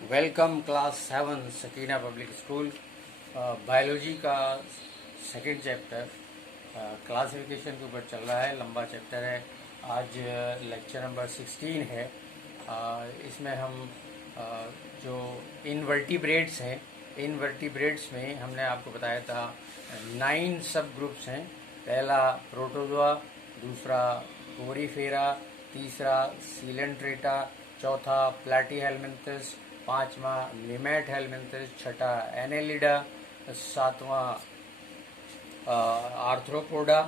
Welcome class 7 Sakina public school. Biology का second chapter classification के ऊपर चल रहा है। लंबा चैप्टर है। आज लेक्चर नंबर 16 है। इसमें हम जो इनवर्टिब्रेट्स हैं, इनवर्टिब्रेट्स में हमने आपको बताया था 9 सब ग्रुप्स हैं। पहला प्रोटोजोआ, दूसरा कोरीफेरा, तीसरा सीलेंट्रेटा, चौथा प्लैटीहेल्मिन्थस, पांचवा निमेट हेल्मिन्थस, छठा एनेलिडा, सातवां आर्थ्रोपोडा,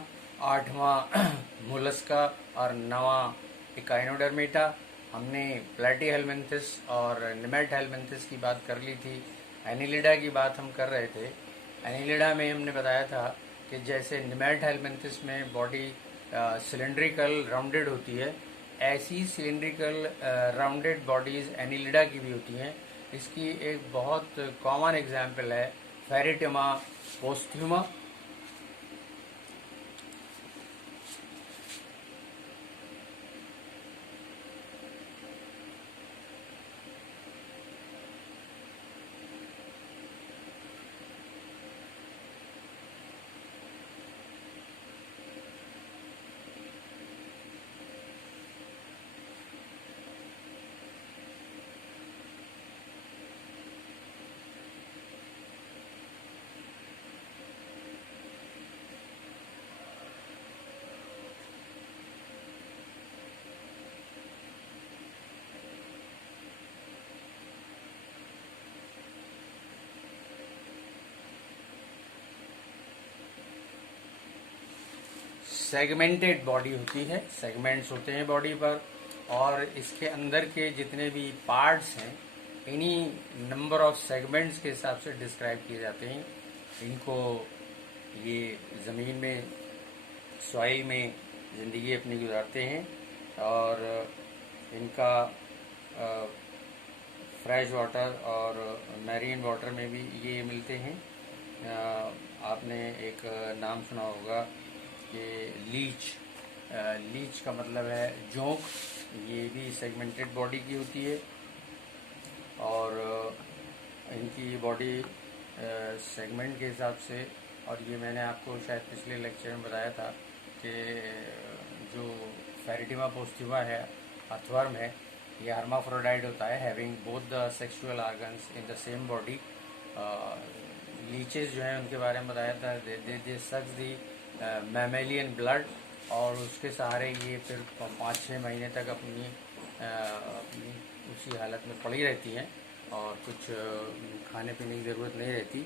आठवां मोलस्का और नवां इकाइनोडर्मेटा। हमने प्लैटीहेल्मिन्थस और निमेट हेल्मिन्थस की बात कर ली थी। एनेलिडा की बात हम कर रहे थे। एनेलिडा में हमने बताया था कि जैसे निमेट हेल्मिन्थस में बॉडी सिलेंड्रिकल राउंडेड होती है, ऐसी सिलेंड्रिकल राउंडेड बॉडीज एनिलिडा की भी होती हैं। इसकी एक बहुत कॉमन एग्जाम्पल है फेरिटिमा पोस्ट्यूमा। सेगमेंटेड बॉडी होती है, सेगमेंट्स होते हैं बॉडी पर, और इसके अंदर के जितने भी पार्ट्स हैं इन्हीं नंबर ऑफ सेगमेंट्स के हिसाब से डिस्क्राइब किए जाते हैं। इनको ये ज़मीन में, सॉइल में ज़िंदगी अपनी गुजारते हैं और इनका फ्रेश वाटर और मैरीन वाटर में भी ये मिलते हैं। आपने एक नाम सुना होगा कि लीच का मतलब है जोंक। ये भी सेगमेंटेड बॉडी की होती है और इनकी बॉडी सेगमेंट के हिसाब से, और ये मैंने आपको शायद पिछले लेक्चर में बताया था कि जो फेरिटिमा पोस्ट्यूमा है, अर्थवर्म है, ये हर्माफ्रोडाइट होता है, having both the sexual organs in the same body. Leches जो हैं उनके बारे में बताया था, दे सक्स दी मैमेलियन ब्लड, और उसके सहारे ये फिर 5-6 महीने तक अपनी उसी हालत में पड़ी रहती हैं और कुछ खाने पीने की ज़रूरत नहीं रहती।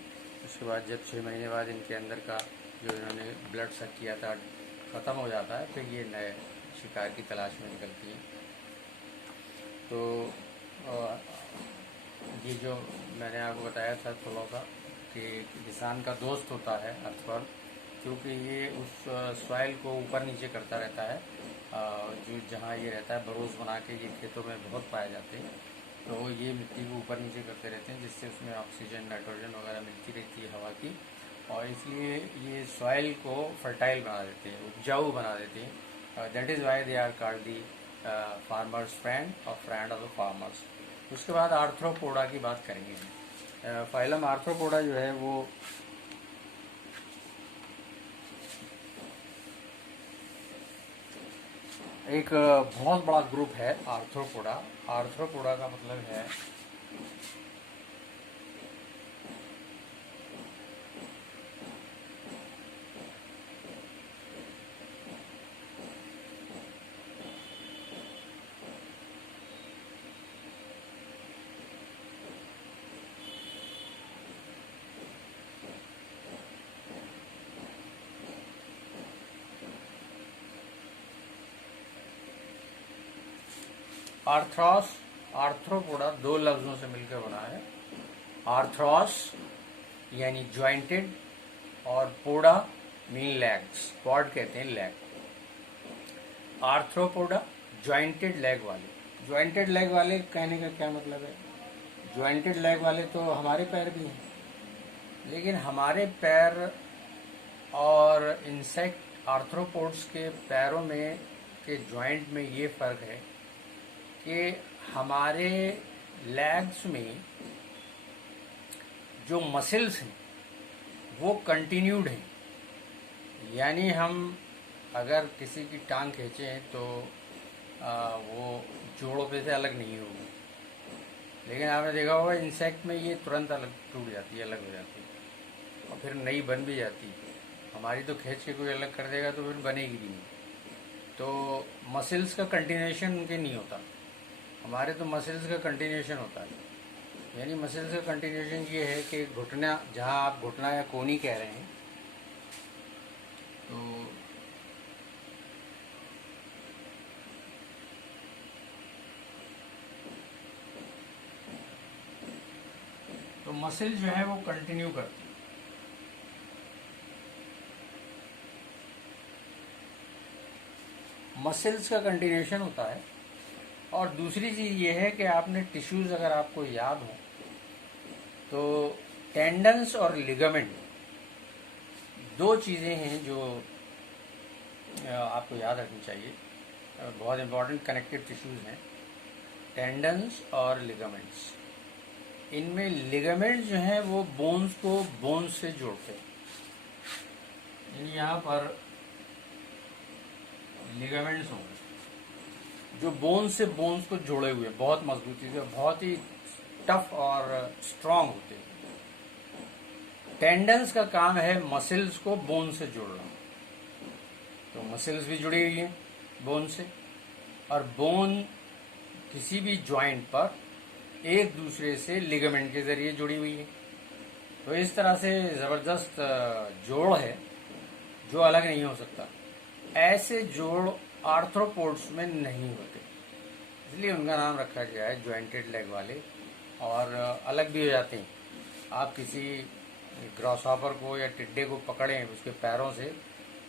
उसके बाद जब 6 महीने बाद इनके अंदर का जो इन्होंने ब्लड सक किया था ख़त्म हो जाता है, फिर ये नए शिकार की तलाश में निकलती हैं। तो ये जो मैंने आपको बताया था थोड़ा सा कि किसान का दोस्त होता है अर्थवर्म, क्योंकि ये उस सॉइल को ऊपर नीचे करता रहता है। जो जहाँ ये रहता है बरोज बना के, ये खेतों में बहुत पाए जाते हैं, तो ये मिट्टी को ऊपर नीचे करते रहते हैं, जिससे उसमें ऑक्सीजन, नाइट्रोजन वगैरह मिलती रहती है हवा की, और इसलिए ये सॉइल को फर्टाइल बना देते हैं, उपजाऊ बना देते हैं। That is why they are called the farmers friend और फ्रेंड ऑफ द फार्मर्स। उसके बाद आर्थ्रोपोडा की बात करेंगे। फाइलम आर्थ्रोपोडा जो है वो एक बहुत बड़ा ग्रुप है आर्थ्रोपोडा। आर्थ्रोपोडा का मतलब है आर्थ्रॉस। आर्थ्रोपोडा दो लफ्जों से मिलकर बना है। आर्थ्रॉस यानी ज्वाइंटेड, और पोडा मीन लेग्स, पॉड कहते हैं लेग। आर्थ्रोपोडा ज्वाइंटेड लेग वाले। ज्वाइंटेड लेग वाले कहने का क्या मतलब है? ज्वाइंटेड लेग वाले तो हमारे पैर भी हैं, लेकिन हमारे पैर और इंसेक्ट आर्थ्रोपोड्स के पैरों में के ज्वाइंट में ये फ़र्क है कि हमारे लेग्स में जो मसल्स हैं वो कंटिन्यूड हैं, यानी हम अगर किसी की टांग खींचें तो वो जोड़ों पे से अलग नहीं होगी। लेकिन आपने देखा होगा इंसेक्ट में ये तुरंत अलग टूट जाती है, अलग हो जाती है और फिर नई बन भी जाती है। हमारी तो खींच के कोई अलग कर देगा तो फिर बनेगी भी नहीं। तो मसल्स का कंटिन्यूएशन उनके नहीं होता, हमारे तो मसल्स का कंटिन्यूएशन होता है। यानी मसल्स का कंटिन्यूएशन ये है कि घुटना, जहाँ आप घुटना या कोहनी कह रहे हैं, तो मसल जो है वो कंटिन्यू करती है। मसल्स का कंटिन्यूएशन होता है। और दूसरी चीज़ ये है कि आपने टिश्यूज़ अगर आपको याद हो तो टेंडन्स और लिगामेंट दो चीज़ें हैं जो आपको याद रखनी चाहिए, बहुत इंपॉर्टेंट कनेक्टिव टिश्यूज़ हैं, टेंडन्स और लिगामेंट्स। इनमें लिगामेंट्स जो हैं वो बोन्स को बोन्स से जोड़ते हैं। यानी यहाँ पर लिगामेंट्स होंगे जो बोन्स से बोन्स को जोड़े हुए, बहुत मजबूती से, बहुत ही टफ और स्ट्रांग होते हैं। टेंडन्स का काम है मसल्स को बोन से जोड़ना, तो मसल्स भी जुड़ी हुई हैं बोन से, और बोन किसी भी जॉइंट पर एक दूसरे से लिगामेंट के जरिए जुड़ी हुई है। तो इस तरह से ज़बरदस्त जोड़ है जो अलग नहीं हो सकता। ऐसे जोड़ आर्थ्रोपोड्स में नहीं होते, इसलिए उनका नाम रखा गया है जॉइंटेड लेग वाले, और अलग भी हो जाते हैं। आप किसी ग्रॉसहॉपर को या टिड्डे को पकड़ें उसके पैरों से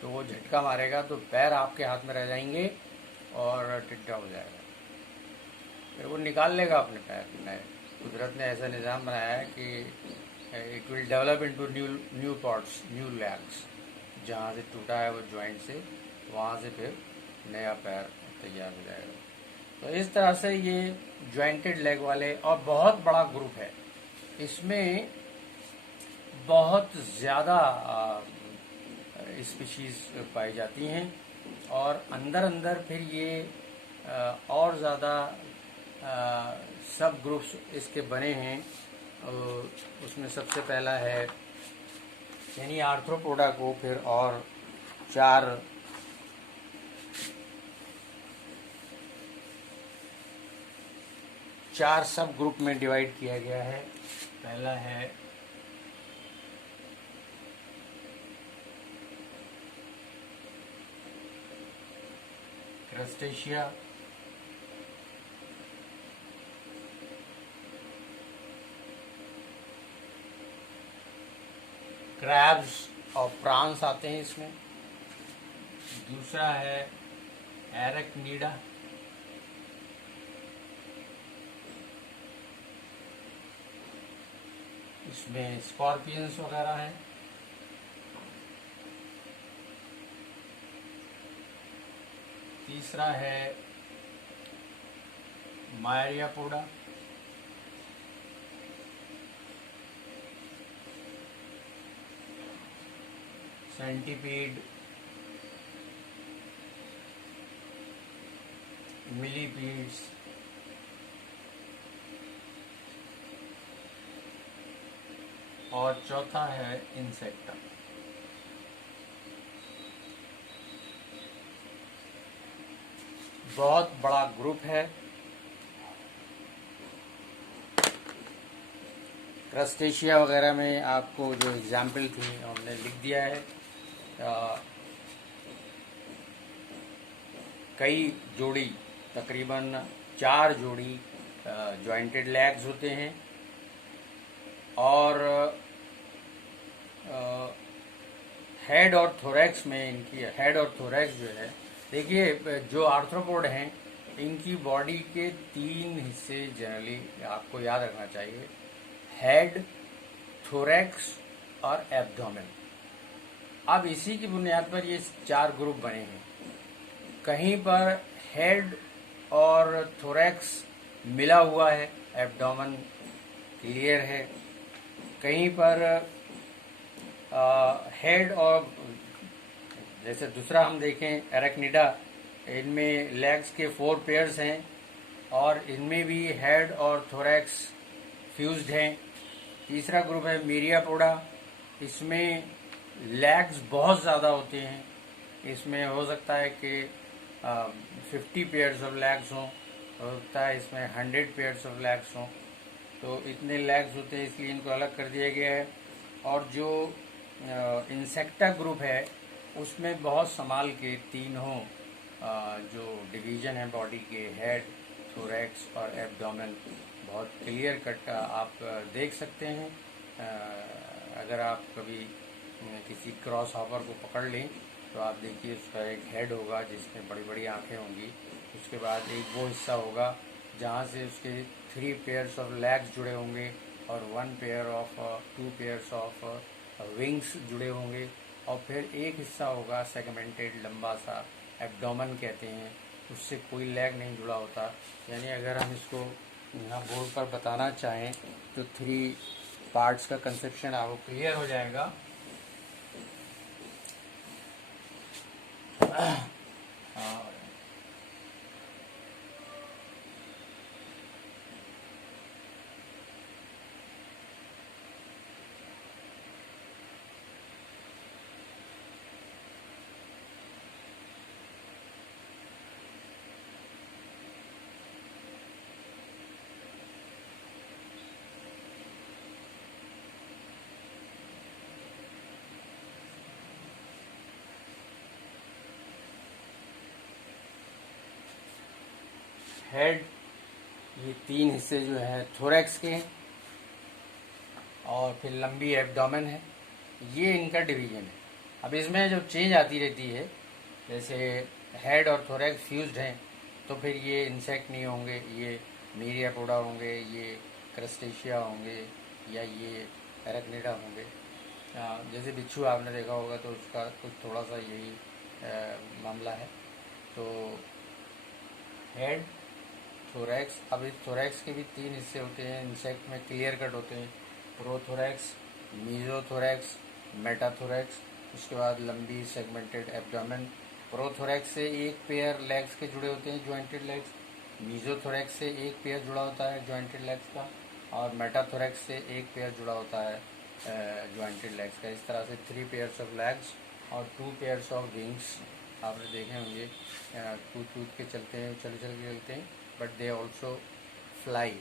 तो वो झटका मारेगा तो पैर आपके हाथ में रह जाएंगे और टिड्डा हो जाएगा, फिर वो निकाल लेगा अपने पैर में। कुदरत ने ऐसा निज़ाम बनाया है कि it will develop into new parts, new legs. जहाँ से टूटा है वो जॉइंट से, वहाँ से फिर नया पैर तैयार हो जाएगा। तो इस तरह से ये जॉइंटेड लेग वाले, और बहुत बड़ा ग्रुप है, इसमें बहुत ज़्यादा स्पीशीज़ पाई जाती हैं, और अंदर अंदर फिर ये और ज़्यादा सब ग्रुप्स इसके बने हैं। उसमें सबसे पहला है, यानी आर्थ्रोपोडा को फिर और चार सब ग्रुप में डिवाइड किया गया है। पहला है क्रस्टेशिया, क्रैब्स और प्रॉन्स आते हैं इसमें। दूसरा है एरेक्निडा, इसमें स्कॉर्पियंस वगैरह हैं। तीसरा है मायरियापोडा, सेंटीपीड, मिलीपीड्स, और चौथा है इंसेक्टा। बहुत बड़ा ग्रुप है। क्रस्टेशिया वगैरह में आपको जो एग्जाम्पल थी हमने लिख दिया है। कई जोड़ी, तकरीबन 4 जोड़ी जॉइंटेड लेग्स होते हैं, और हेड और थोरैक्स में इनकी, हेड और थोरैक्स जो है, देखिए जो आर्थ्रोपोड हैं इनकी बॉडी के 3 हिस्से जनरली आपको याद रखना चाहिए, हेड, थोरैक्स और एब्डोमेन। अब इसी की बुनियाद पर ये 4 ग्रुप बने हैं। कहीं पर हेड और थोरैक्स मिला हुआ है एब्डोमेन क्लियर है। कहीं पर हेड और जैसे दूसरा हम देखें एरेक्निडा, इनमें लेग्स के 4 पेयर्स हैं और इनमें भी हेड और थोरैक्स फ्यूज्ड हैं। तीसरा ग्रुप है मीरियापोडा, इसमें लेग्स बहुत ज़्यादा होते हैं। इसमें हो सकता है कि 50 पेयर्स ऑफ लेग्स हों, हो सकता है इसमें 100 पेयर्स ऑफ लेग्स हों। तो इतने लेग्स होते हैं, इसलिए इनको अलग कर दिया गया है। और जो इंसेक्टा ग्रुप है उसमें बहुत संभाल के तीनों जो डिवीज़न है बॉडी के, हेड, थोरैक्स और एब्डोमेन, बहुत क्लियर कट आप देख सकते हैं। अगर आप कभी किसी क्रॉस हॉपर को पकड़ लें तो आप देखिए उसका एक हेड होगा जिसमें बड़ी बड़ी आंखें होंगी। उसके बाद एक वो हिस्सा होगा जहाँ से उसके 3 पेयर्स ऑफ लेग्स जुड़े होंगे और 2 पेयर्स ऑफ विंग्स जुड़े होंगे। और फिर एक हिस्सा होगा सेगमेंटेड, लंबा सा, एब्डोमेन कहते हैं, उससे कोई लेग नहीं जुड़ा होता। यानी अगर हम इसको यहाँ बोर्ड पर बताना चाहें तो 3 पार्ट्स का कंसेप्शन आपको क्लियर हो जाएगा। हेड, ये 3 हिस्से जो हैं थोरैक्स के हैं और फिर लंबी एब्डोमेन है, ये इनका डिवीजन है। अब इसमें जो चेंज आती रहती है, जैसे हेड और थोरैक्स फ्यूज्ड हैं तो फिर ये इंसेक्ट नहीं होंगे, ये मीरियापोडा होंगे, ये क्रस्टेशिया होंगे, या ये एरेक्निडा होंगे। जैसे बिच्छू आपने देखा होगा तो उसका कुछ थोड़ा सा यही मामला है। तो हेड, थोरैक्स, अब इस थोरैक्स के भी 3 हिस्से होते हैं, इंसेक्ट में क्लियर कट होते हैं, प्रोथोरैक्स, मीजोथोरैक्स, मेटाथोरैक्स। उसके बाद लंबी सेगमेंटेड एब्डोमेन। प्रोथोरैक्स से एक पेयर लेग्स के जुड़े होते हैं, जॉइंटेड लेग्स। मीजोथोरैक्स से एक पेयर जुड़ा होता है जॉइंटेड लेग्स का, और मेटाथोरैक्स से एक पेयर जुड़ा होता है जॉइंटेड लेग्स का। इस तरह से 3 पेयर्स ऑफ लेग्स और 2 पेयर्स ऑफ विंग्स आपने देखे होंगे। कूद कूद के चलते हैं, चल चल के चलते हैं, बट दे ऑल्सो फ्लाई।